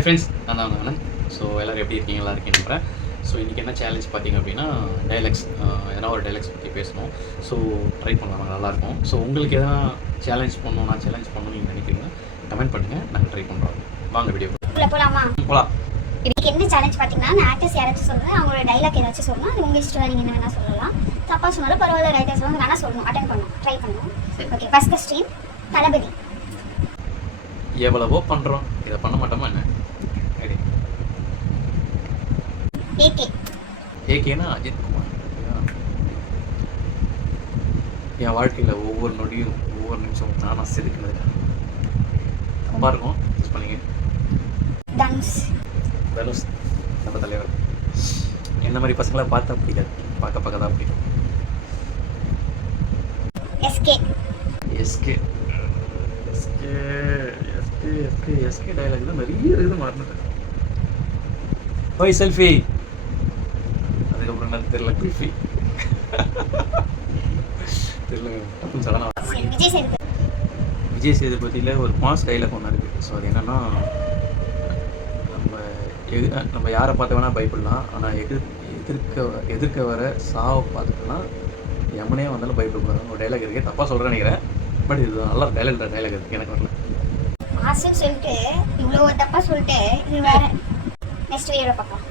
Hi friends, நான் தான் நானு. ஸோ எல்லோரும் எப்படி இருக்கீங்க? நல்லா இருக்கீங்க நம்புறேன். ஸோ இன்றைக்கி என்ன சேலஞ்ச் பார்த்தீங்க அப்படின்னா, டைலாக்ஸ் எதனா ஒரு டைலாக்ஸ் பற்றி பேசணும். ஸோ ட்ரை பண்ணலாம், நல்லாயிருக்கும். ஸோ உங்களுக்கு எதனா சேலஞ்ச் பண்ணணும், நான் சேலஞ்ச் பண்ணணும்னு நீங்கள் நினைக்கிறீங்கன்னா கமெண்ட் பண்ணுங்கள், நாங்கள் ட்ரை பண்ணுறோம். வாங்க வீடியோ போகலாமா? போகலாம். இதுக்கு என்ன சேலஞ்ச் பார்த்தீங்கன்னா, நான் ஆக்டர்ஸ் யாராச்சும் சொல்லுவேன், அவங்களோட டைலாக் ஏதாச்சும் சொல்லணும். அது உங்கள் இஷ்டம், நீங்கள் என்ன வேணால் சொல்லலாம். தப்பாக சொன்னாலும் பரவாயில்ல, ரைட்டர்ஸ் வந்து வேணால் சொல்லணும், அட்டன் பண்ணணும், ட்ரை பண்ணணும். Okay, first question. தளபதி எவ்வளவோ பண்ணுறோம், இதை பண்ண மாட்டோமா என்ன? ஏகே ஏகேனா அஜித் குமார். என் வாழ்க்கையில் ஒவ்வொரு நொடியும் ஒவ்வொரு நிமிஷம் நானாக செதுக்கினது தப்பாக இருக்கும், யூஸ் பண்ணிங்க. தனுஷ் தனுஷ் நம்ம தலைவர். என்ன மாதிரி பசங்களை பார்த்தா பிடிக்காது, பார்க்க தான் பிடிக்கும். SK SK SK SK SK SK dialogue தான் நிறைய இருக்குது, மறந்துட்டேன். போய் செல்ஃபி, அதுக்கப்புறம் நான் தெரியல, குல்ஃபி தெரியல, சடனாக. விஜய் சேதுபதி. விஜய் சேதுபதியில் ஒரு மாஸ் டைலாக் ஒன்று இருக்குது. ஸோ அது என்னென்னா, நம்ம யாரை பார்த்து வேணால் பயப்படலாம், ஆனால் எதிர்க்க வர சாவை பார்த்துக்கலாம், எமனே வந்தாலும் பயப்படக்கூடாது. ஒரு டைலாக் இருக்குது, தப்பாக சொல்கிறேன்னு நினைக்கிறேன். பட் இது நல்லா டைலாக் இருக்குது, எனக்கு வரல. மாசுன்னு சொல்லிட்டு இவ்வளோ தப்பாக சொல்லிட்டு இது வேற. நெக்ஸ்ட் வீடியோவில் பார்க்கலாம்.